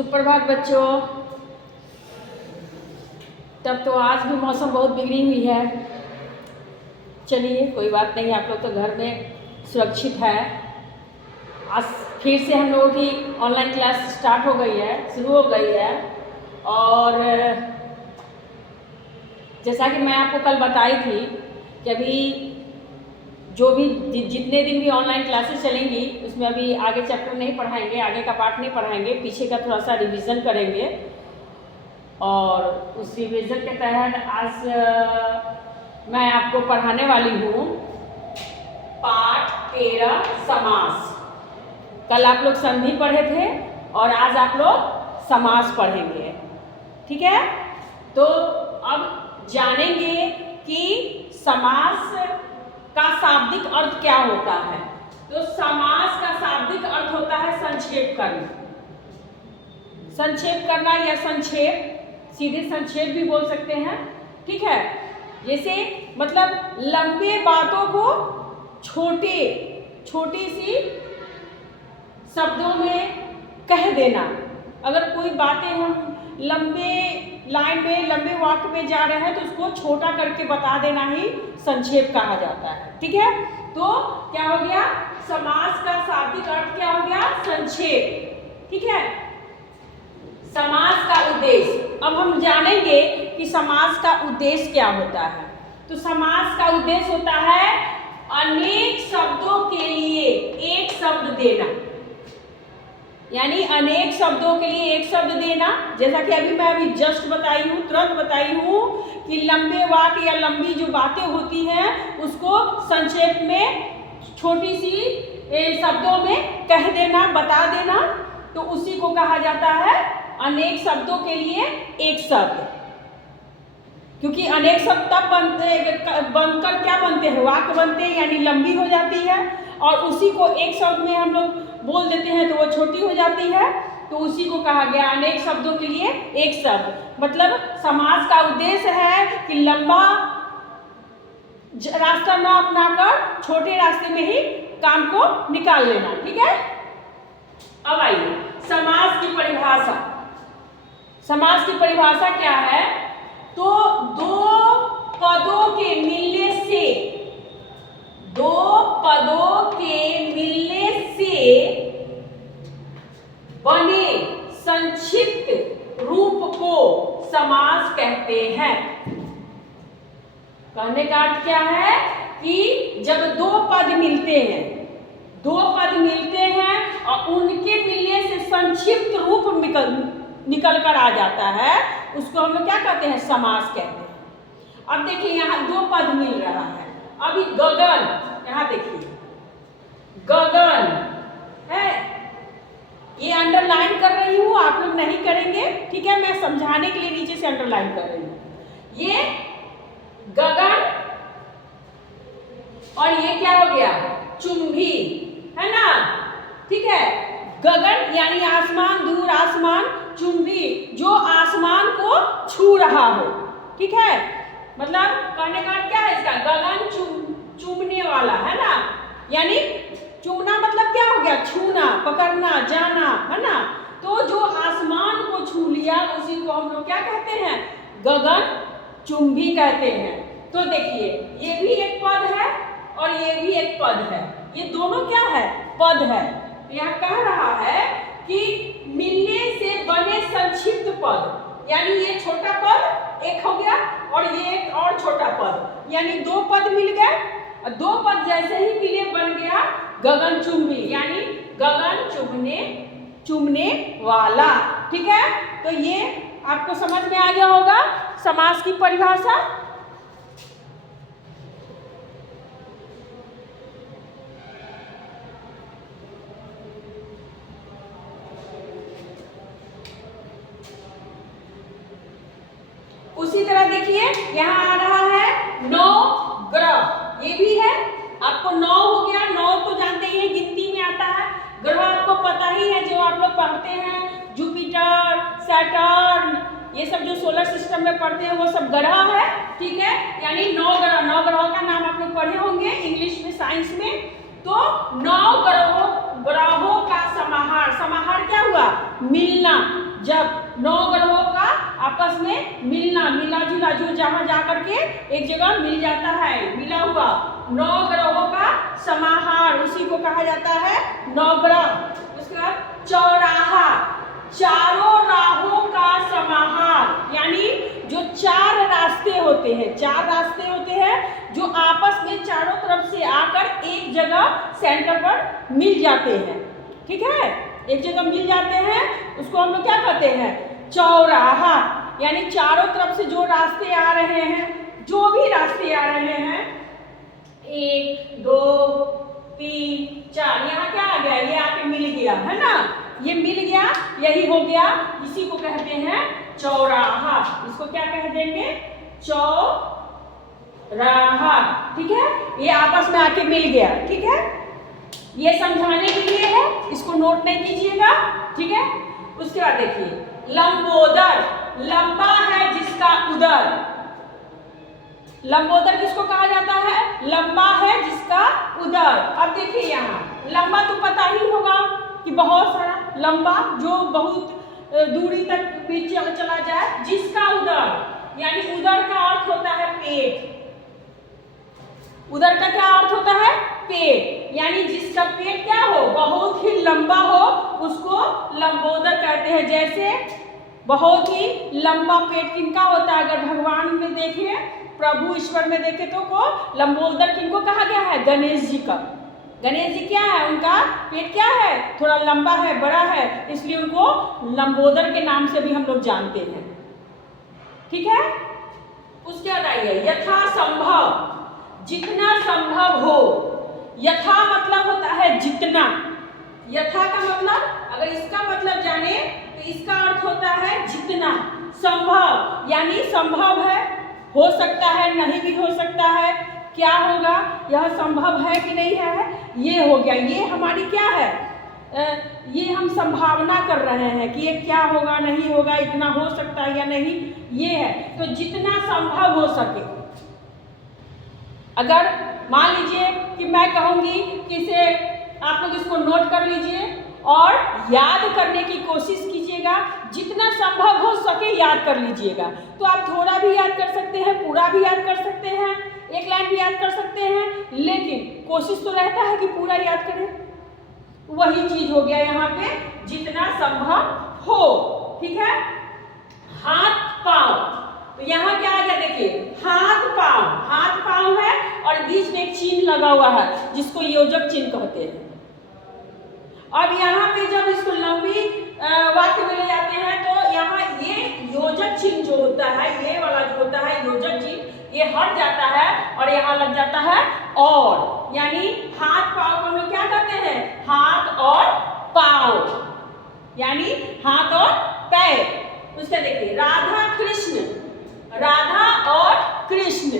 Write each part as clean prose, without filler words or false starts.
सुप्रभात बच्चों। तब तो आज भी मौसम बहुत बिगड़ी हुई है। चलिए कोई बात नहीं, आप लोग तो घर में सुरक्षित है। आज फिर से हम लोगों की ऑनलाइन क्लास स्टार्ट हो गई है, शुरू हो गई है। और जैसा कि मैं आपको कल बताई थी कि अभी जो भी जितने दिन भी ऑनलाइन क्लासेस चलेंगी उसमें अभी आगे चैप्टर नहीं पढ़ाएंगे, आगे का पार्ट नहीं पढ़ाएंगे, पीछे का थोड़ा सा रिवीजन करेंगे। और उस रिवीजन के तहत आज मैं आपको पढ़ाने वाली हूँ पाठ 13 समास। कल आप लोग संधि पढ़े थे और आज आप लोग समास पढ़ेंगे, ठीक है। तो अब जानेंगे कि समास का शाब्दिक अर्थ क्या होता है। तो समास का शाब्दिक अर्थ होता है संक्षेप करना। संक्षेप करना या संक्षेप, सीधे संक्षेप भी बोल सकते हैं, ठीक है। जैसे मतलब लंबे बातों को छोटी सी शब्दों में कह देना। अगर कोई बातें हम लंबे लाइन में, लंबे वाक्य में जा रहे हैं तो उसको छोटा करके बता देना ही संक्षेप कहा जाता है, ठीक है। तो क्या हो गया, समास का शाब्दिक अर्थ क्या हो गया, संक्षेप, ठीक है। समास का उद्देश्य, अब हम जानेंगे कि समास का उद्देश्य क्या होता है। तो समास का उद्देश्य होता है अनेक शब्दों के लिए एक शब्द देना, यानी अनेक शब्दों के लिए एक शब्द देना। जैसा कि अभी जस्ट बताई हूँ, तुरंत बताई हूँ कि लंबे वाक्य या लंबी जो बातें होती हैं उसको संक्षेप में छोटी सी शब्दों में कह देना, बता देना, तो उसी को कहा जाता है अनेक शब्दों के लिए एक शब्द। क्योंकि अनेक शब्द तब बनकर क्या बनते हैं, वाक्य बनते हैं, यानी लंबी हो जाती है। और उसी को एक शब्द में हम लोग बोल देते हैं तो वो छोटी हो जाती है, तो उसी को कहा गया अनेक शब्दों के लिए एक शब्द। मतलब समास का उद्देश्य है कि लंबा रास्ता न अपनाकर छोटे रास्ते में ही काम को निकाल लेना, ठीक है। अब आइए समास की परिभाषा। समास की परिभाषा क्या है, तो दो पदों के मिलने से, दो पदों के मिलने से बने संक्षिप्त रूप को समास कहते हैं। कहने का अर्थ क्या है कि जब दो पद मिलते हैं, और उनके मिलने से संक्षिप्त रूप निकल कर आ जाता है, उसको हम लोग क्या कहते हैं, समास कहते हैं। अब देखिए यहाँ दो पद मिल रहा है। अभी गगन, यहाँ देखिए गगन है, ये अंडरलाइन कर रही हूँ, आप लोग नहीं करेंगे, ठीक है। मैं समझाने के लिए नीचे से अंडरलाइन कर रही हूँ। ये गगन और ये क्या हो गया, चुंबी, है ना, ठीक है। गगन यानी आसमान, दूर आसमान, चुंबी जो आसमान को छू रहा हो, ठीक है। मतलब कहने का क्या है इसका, गगन चूमने वाला, है ना। यानी चूमना मतलब क्या हो गया, छूना, पकड़ना, जाना, है ना। तो जो आसमान को छू लिया उसी को हम लोग क्या कहते हैं, गगन चुंबी कहते हैं। तो देखिए ये भी एक पद है और ये भी एक पद है, ये दोनों क्या है, पद है। यहाँ कह रहा है कि मिलने से बने संक्षिप्त पद, यानी ये छोटा पद एक हो गया और ये एक और छोटा पद, यानी दो पद मिल गए। और दो पद जैसे ही मिले बन गया गगन चुंबी, यानी गगन चुमने वाला, ठीक है। तो ये आपको समझ में आ गया होगा समास की परिभाषा। उसी तरह देखिए यहाँ आ रहा है नौ ग्रह, ये भी है। आपको 9 हो गया, 9 तो जानते ही हैं गिनती में आता है। ग्रह आपको पता ही है, जो आप लोग पढ़ते हैं, जुपिटर, सैटर्न, ये सब जो सोलर सिस्टम में पढ़ते हैं वो सब ग्रह है, ठीक है। यानी 9 ग्रह, 9 ग्रहों का नाम आप लोग पढ़े होंगे इंग्लिश में, साइंस में। तो 9 ग्रहों का समाहार, समाहार क्या हुआ, मिलना, जब नौ ग्रहों का आपस में मिलना, मिला जुला, जो जहाँ जा करके एक जगह मिल जाता है, मिला हुआ, नौ ग्रहों का समाहार, उसी को कहा जाता है नवग्रह। उसके बाद चौराहा, चारों राहों का समाहार, यानी जो चार रास्ते होते हैं, चार रास्ते होते हैं जो आपस में चारों तरफ से आकर एक जगह सेंटर पर मिल जाते हैं। ठीक है, एक जगह मिल जाते हैं, उसको हम लोग क्या कहते हैं, चौराहा। यानी चारों तरफ से जो रास्ते आ रहे हैं, जो भी रास्ते आ रहे हैं, 1 2 3 4, यहाँ क्या आ गया, ये आके मिल गया है ना, ये मिल गया, यही हो गया, इसी को कहते हैं चौराहा। इसको क्या कह देंगे, चौराहा। ठीक है, ये आपस में आके मिल गया। ठीक है, ये समझाने के लिए है, इसको नोट नहीं कीजिएगा। ठीक है, उसके बाद देखिए लंबोदर, लंबा है जिसका उदर। लंबोदर किसको कहा जाता है, लंबा है जिसका उदर। अब देखिए यहाँ लंबा तो पता ही होगा कि बहुत सारा लंबा, जो बहुत दूरी तक भी चला जाए, जिसका उदर, यानी उदर का अर्थ होता है पेट। उदर का क्या अर्थ होता है, पेट, यानी जिसका पेट क्या हो, बहुत ही लंबा हो, उसको लंबोदर कहते हैं। जैसे बहुत ही लंबा पेट किनका होता है, अगर भगवान में देखें, प्रभु ईश्वर में देखें तो को लंबोदर किनको कहा गया है, गणेश जी का। गणेश जी क्या है, उनका पेट क्या है, थोड़ा लंबा है, बड़ा है, इसलिए उनको लंबोदर के नाम से भी हम लोग जानते हैं। ठीक है, उसके बाद आइए यथासंभव, जितना संभव हो। यथा मतलब होता है जितना, यथा का मतलब, अगर इसका मतलब जाने तो इसका अर्थ होता है जितना। संभव यानी संभव है, हो सकता है, नहीं भी हो सकता है, क्या होगा, यह संभव है कि नहीं है, ये हो गया। ये हमारी क्या है, ये हम संभावना कर रहे हैं कि ये क्या होगा, नहीं होगा, इतना हो सकता है या नहीं, ये है। तो जितना संभव हो सके, अगर मान लीजिए कि मैं कहूँगी कि इसे आप लोग इसको नोट कर लीजिए और याद करने की कोशिश कीजिएगा, जितना संभव हो सके याद कर लीजिएगा। तो आप थोड़ा भी याद कर सकते हैं, पूरा भी याद कर सकते हैं, एक लाइन भी याद कर सकते हैं, लेकिन कोशिश तो रहता है कि पूरा याद करें। वही चीज हो गया यहाँ पे, जितना संभव हो। ठीक है, हाथ पांव, तो यहाँ क्या आ गया, देखिए हाथ पांव, हाथ पांव है और बीच में एक चिन्ह लगा हुआ है जिसको योजक चिन्ह कहते हैं। अब यहाँ पे जब इसको लंबी वाक्य में ले जाते हैं तो यहाँ ये योजक चिन्ह जो होता है, ये वाला जो होता है योजक चिन्ह, ये हट जाता है और यहाँ लग जाता है और, यानी हाथ पांव को हम लोग क्या कहते हैं, हाथ और पांव, यानी हाथ और पैर। उसका देखिए राधा कृष्ण, राधा और कृष्ण।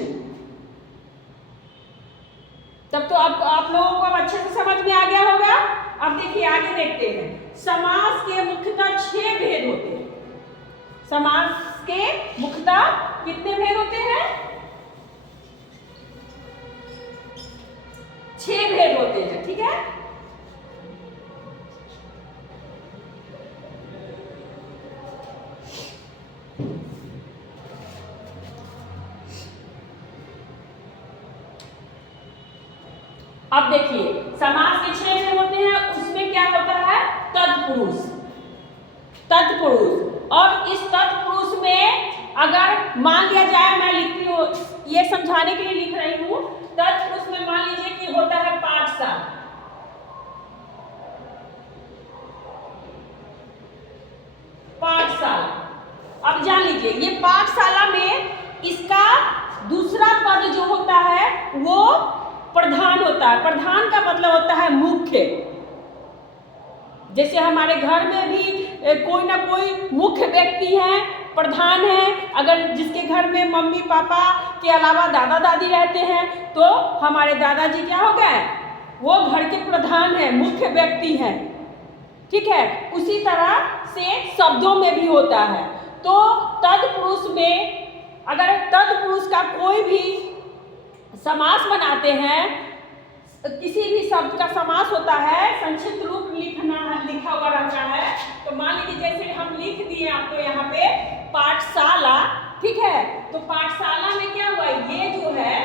तब तो आप लोगों को अब अच्छे से समझ में आ गया होगा। अब देखिए आगे देखते हैं, समास के मुख्यतः 6 भेद होते हैं। समास के मुख्यतः कितने भेद होते हैं, 6 भेद होते हैं। ठीक है, अब देखिए समास के 6 भेद होते हैं, उसमें क्या होता है, तत्पुरुष, तत्पुरुष। और इस तत्पुरुष में अगर मान लिया जाए, मैं लिखती हूँ, ये समझाने के लिए लिख रही हूँ, तत्पुरुष में मान लीजिए कि होता है पाठशाला, पाठशाला। अब जान लीजिए ये पाठशाला में इसका दूसरा पद जो होता है वो प्रधान होता है। प्रधान का मतलब होता है मुख्य। जैसे हमारे घर में भी कोई ना कोई मुख्य व्यक्ति है, प्रधान है। अगर जिसके घर में मम्मी पापा के अलावा दादा दादी रहते हैं तो हमारे दादाजी क्या हो गए, वो घर के प्रधान है, मुख्य व्यक्ति हैं। ठीक है, उसी तरह से शब्दों में भी होता है। तो तत्पुरुष में अगर तत्पुरुष का कोई भी समास बनाते हैं, किसी भी शब्द का समास होता है संक्षिप्त रूप लिखा हुआ रहता है। तो मान लीजिए जैसे हम लिख दिए आपको यहाँ पे पाठशाला, ठीक है। तो पाठशाला में क्या हुआ, ये जो है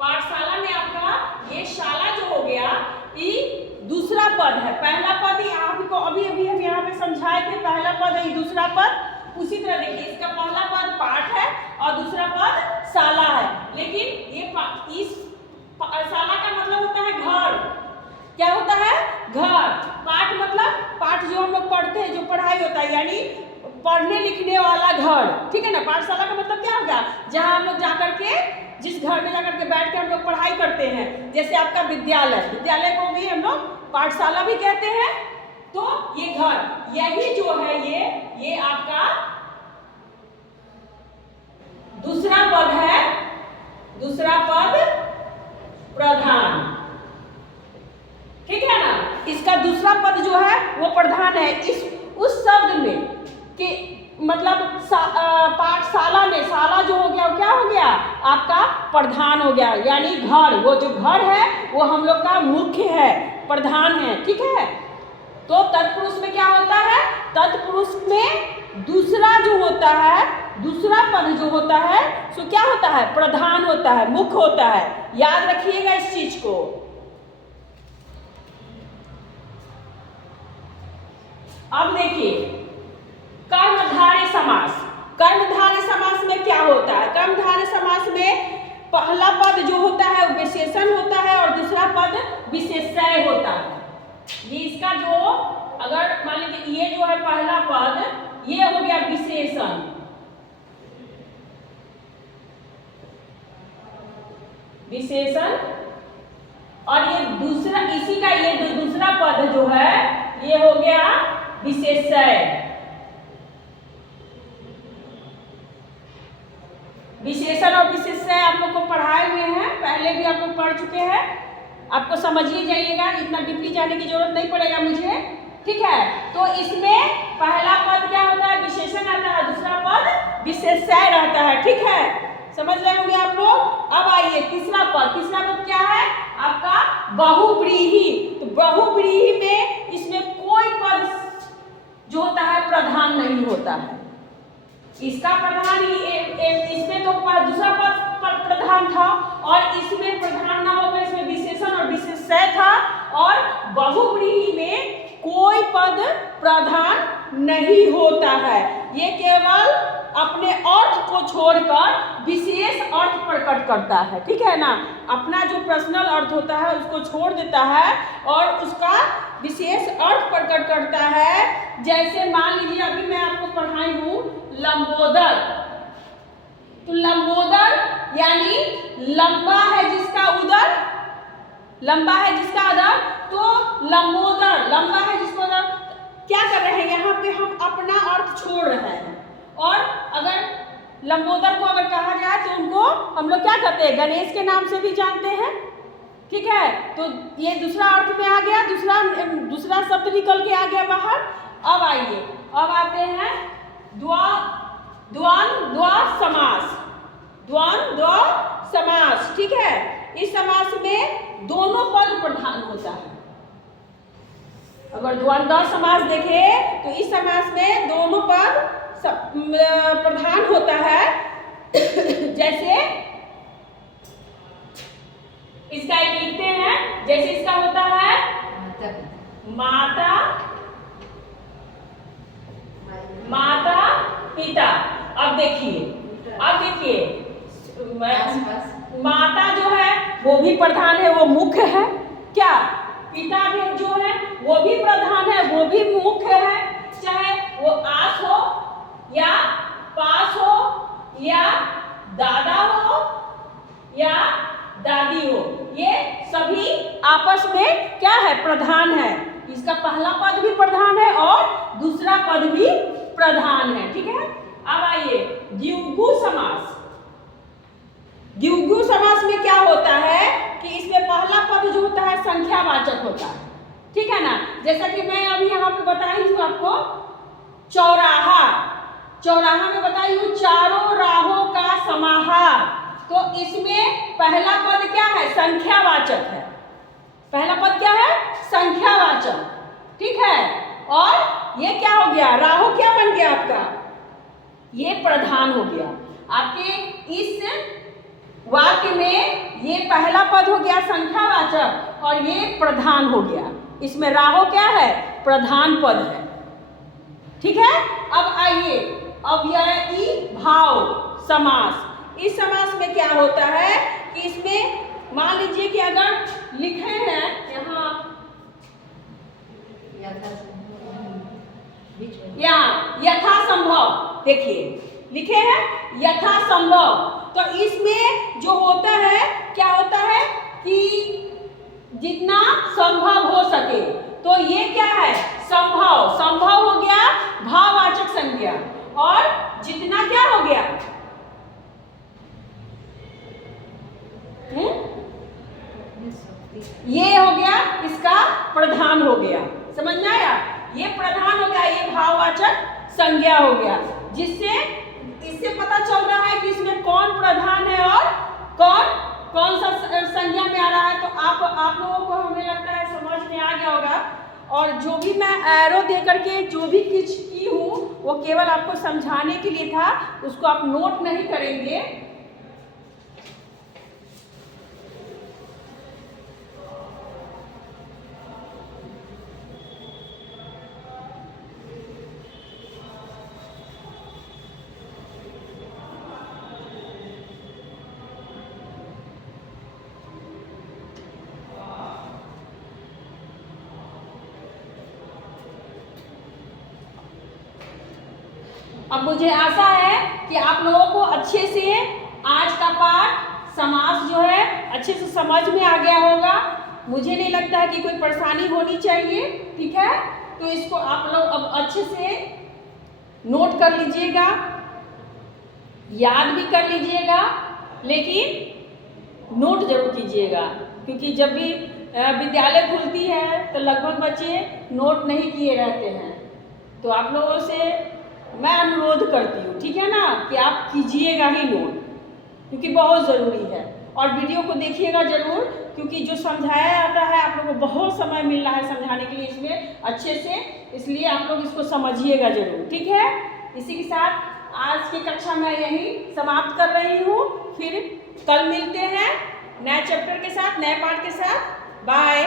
पाठशाला में आपका ये शाला जो हो गया, ये दूसरा पद है। पहला पद ही आपको अभी अभी हम यहाँ पे समझाए थे, पहला पद है, दूसरा पद उसी तरह देखिए, इसका पहला पद पाठ है और दूसरा पद शाला है। लेकिन ये इस शाला का मतलब होता है घर। क्या होता है? घर। पाठ मतलब पाठ जो हम लोग पढ़ते हैं, जो पढ़ाई होता है, यानी पढ़ने लिखने वाला घर, ठीक है ना। पाठशाला का मतलब क्या होगा? जहाँ हम लोग जाकर के, जिस घर में जाकर के बैठ के हम लोग पढ़ाई करते हैं, जैसे आपका विद्यालय, विद्यालय को भी हम लोग पाठशाला भी कहते हैं। तो ये घर, यही जो है ये आपका दूसरा पद है, दूसरा पद प्रधान, ठीक है ना। इसका दूसरा पद जो है वो प्रधान है। उस शब्द में कि मतलब पाठशाला में शाला जो हो गया वो क्या हो गया? आपका प्रधान हो गया, यानी घर। वो जो घर है वो हम लोग का मुख्य है, प्रधान है, ठीक है। तो तत्पुरुष में क्या होता है? तत्पुरुष में दूसरा जो होता है, दूसरा पद जो होता है सो क्या होता है? प्रधान होता है, मुख्य होता है। याद रखिएगा इस चीज को। अब देखिए कर्मधारय समास। कर्मधारय समास में क्या होता है? कर्मधारय समास में पहला पद जो होता है वो विशेषण होता है और दूसरा पद विशेषण होता है। ये इसका जो, अगर मान लीजिए ये जो है पहला पद, ये हो गया विशेषण, विशेषण, और ये दूसरा, इसी का ये जो दूसरा पद जो है ये हो गया विशेषण। विशेषण और विशेषण आप लोग को पढ़ाए हुए हैं, पहले भी आप लोग पढ़ चुके हैं। आपको समझिए जाइएगा, इतना डीपली जाने की जरूरत नहीं पड़ेगा मुझे, ठीक है। तो इसमें पहला पद क्या होता है? विशेषण आता है, दूसरा पद विशेषण रहता है, ठीक है। समझ रहे होंगे आप लोग। अब आइए तीसरा पद। तीसरा पद क्या है? आपका बहुव्रीहि। तो बहुव्रीहि में इसमें कोई पद जो होता है प्रधान नहीं होता है। इसका प्रधान ही इसमें तो दूसरा पद प्रधान था और इसमें प्रधान ना होकर इसमें विशेषण और विशेषण था। और बहुव्रीहि में कोई पद प्रधान नहीं होता है। ये केवल अपने अर्थ को छोड़कर विशेष अर्थ प्रकट करता है, ठीक है ना। अपना जो पर्सनल अर्थ होता है उसको छोड़ देता है और उसका विशेष अर्थ प्रकट करता है। जैसे मान लीजिए अभी मैं आपको पढ़ाई हूँ लंबोदर। तो लंबोदर यानी लंबा है जिसका उदर, लंबा है जिसका उदर, तो लंबोदर लंबा है जिसका उदर। क्या कर रहे हैं यहाँ पे? हम अपना अर्थ छोड़ रहे हैं। और अगर लंबोदर को अगर कहा जाए तो उनको हम लोग क्या कहते हैं? गणेश के नाम से भी जानते हैं, ठीक है। तो ये दूसरा अर्थ में आ गया, दूसरा शब्द निकल के आ गया बाहर। अब आइए, अब आते हैं द्वंद्व समास। द्वंद्व समास, ठीक है। इस समास में दोनों पद प्रधान होता है। अगर द्वंद्व समास देखें तो इस समास में दोनों पद प्रधान होता है। जैसे इसका एक लिखते हैं, जैसे इसका होता है माता पिता। अब देखिए माता जो है वो भी प्रधान है, वो मुख्य है। क्या? पिता भी जो है वो भी प्रधान है, वो भी मुख्य है। चाहे वो आस हो या पास हो या दादा हो या दादी हो, ये सभी आपस में क्या है? प्रधान है। इसका पहला पद भी प्रधान है और दूसरा पद भी प्रधान है, ठीक है। अब आइए द्विगु समास। द्विगु समास में क्या होता है कि इसमें पहला पद जो होता है संख्यावाचक होता है, ठीक है ना। जैसा कि मैं अभी यहाँ पे बताई हूँ आपको चौराहा। चौराहा में बताई हूँ चारों राहों का समाहार। तो इसमें पहला पद क्या है? संख्यावाचक है। पहला पद क्या है? संख्यावाचक, ठीक है। और ये क्या हो गया? राहु क्या बन गया आपका? ये प्रधान हो गया। आपके इस वाक्य में ये पहला पद हो गया संख्यावाचक और ये प्रधान हो गया। इसमें राहु क्या है? प्रधान पद है, ठीक है। अब आइए अव्ययी भाव समास। इस समास में क्या होता है कि इसमें मान लीजिए कि अगर लिखे हैं यहाँ यथासंभव, देखिए लिखे हैं यथासंभव, तो इसमें जो होता है क्या होता है कि जितना संभव हो सके, तो ये क्या है? संभव। संभव हो गया भाववाचक संज्ञा और जितना क्या हो गया? ये हो गया इसका प्रधान हो गया। समझ में आया? ये प्रधान हो गया, ये भाववाचक संज्ञा हो गया, जिससे इससे पता चल रहा है कि इसमें कौन प्रधान है और कौन सा संज्ञा में आ रहा है। तो आप लोगों को हमें लगता है समझ में आ गया होगा। और जो भी मैं एरो दे करके जो भी कुछ की हूँ वो केवल आपको समझाने के लिए था, उसको आप नोट नहीं करेंगे। अब मुझे आशा है कि आप लोगों को अच्छे से आज का पाठ समास जो है अच्छे से समझ में आ गया होगा। मुझे नहीं लगता है कि कोई परेशानी होनी चाहिए, ठीक है। तो इसको आप लोग अब अच्छे से नोट कर लीजिएगा, याद भी कर लीजिएगा, लेकिन नोट जरूर कीजिएगा, क्योंकि जब भी विद्यालय खुलती है तो लगभग बच्चे नोट नहीं किए रहते हैं। तो आप लोगों से मैं अनुरोध करती हूँ, ठीक है ना, कि आप कीजिएगा ही नोट, क्योंकि बहुत ज़रूरी है। और वीडियो को देखिएगा ज़रूर, क्योंकि जो समझाया जाता है आप लोगों को बहुत समय मिल रहा है समझाने के लिए इसमें अच्छे से, इसलिए आप लोग इसको समझिएगा ज़रूर, ठीक है। इसी के साथ आज की कक्षा मैं यहीं समाप्त कर रही हूँ। फिर कल मिलते हैं नए चैप्टर के साथ, नए पाठ के साथ। बाय।